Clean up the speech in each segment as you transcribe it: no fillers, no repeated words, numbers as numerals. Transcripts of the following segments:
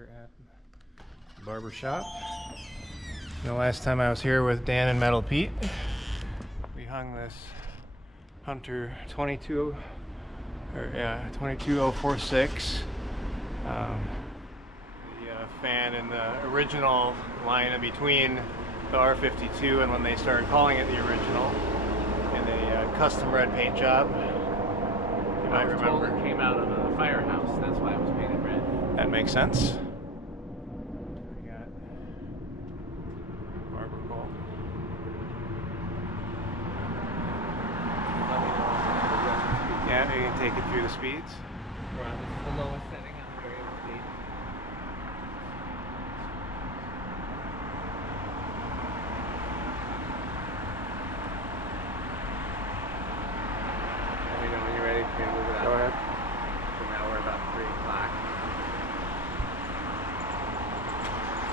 here at Barbershop. The last time I was here with Dan and Metal Pete, we hung this Hunter 22046. The fan in the original line in between the R52 and when they started calling it the original, in a custom red paint job. You might remember. It came out of a firehouse, that's why it was painted red. That makes sense. We got barber pole. Yeah, you can take it through the speeds. We're on the lowest setting on the variable speed. Let me know when you're ready to move it up. Go ahead. So now we're about 3 o'clock.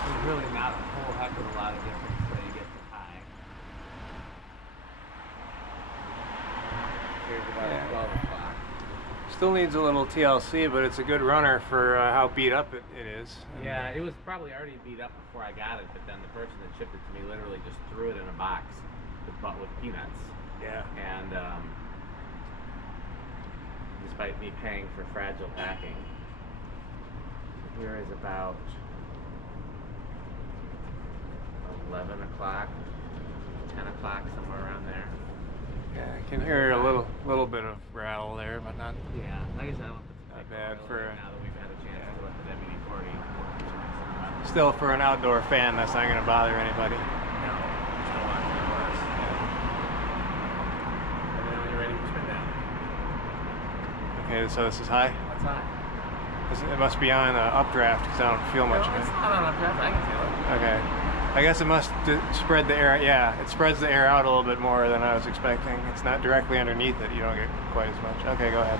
There's really not a whole heck of a lot of difference when you get to high. Here's about 12 o'clock. Still needs a little TLC, but it's a good runner for how beat up it is. Yeah, it was probably already beat up before I got it, but then the person that shipped it to me literally just threw it in a box with peanuts. Yeah. And despite me paying for fragile packing, here is about 11 o'clock, 10 o'clock, somewhere around there. Yeah, I can hear a little bit of rattle there, but not. Yeah, like I said, Not bad for now that we've had a chance to let the WD-40. Still, for an outdoor fan, that's not going to bother anybody. No, just don't want it to get worse. And then when you're ready, you spin down. Okay, so this is high. What's high? It must be on updraft because I don't feel much of No, it. it's not on updraft. I can feel it. Okay. I guess it must spread the air. Yeah, it spreads the air out a little bit more than I was expecting. It's not directly underneath it. You don't get quite as much. Okay, go ahead.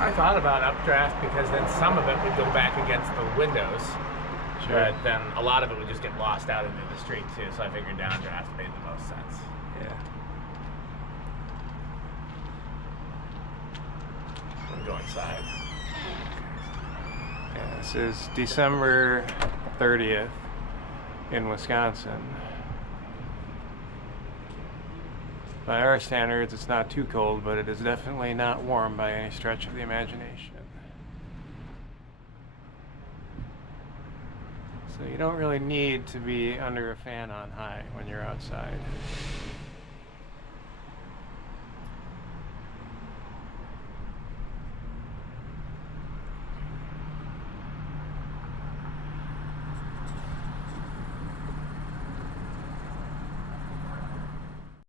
I thought about updraft because then some of it would go back against the windows. Sure. But then a lot of it would just get lost out into the street too. So I figured downdraft made the most sense. Yeah. I'm going inside. Yeah, this is December 30th in Wisconsin. By our standards, it's not too cold, but it is definitely not warm by any stretch of the imagination. So you don't really need to be under a fan on high when you're outside.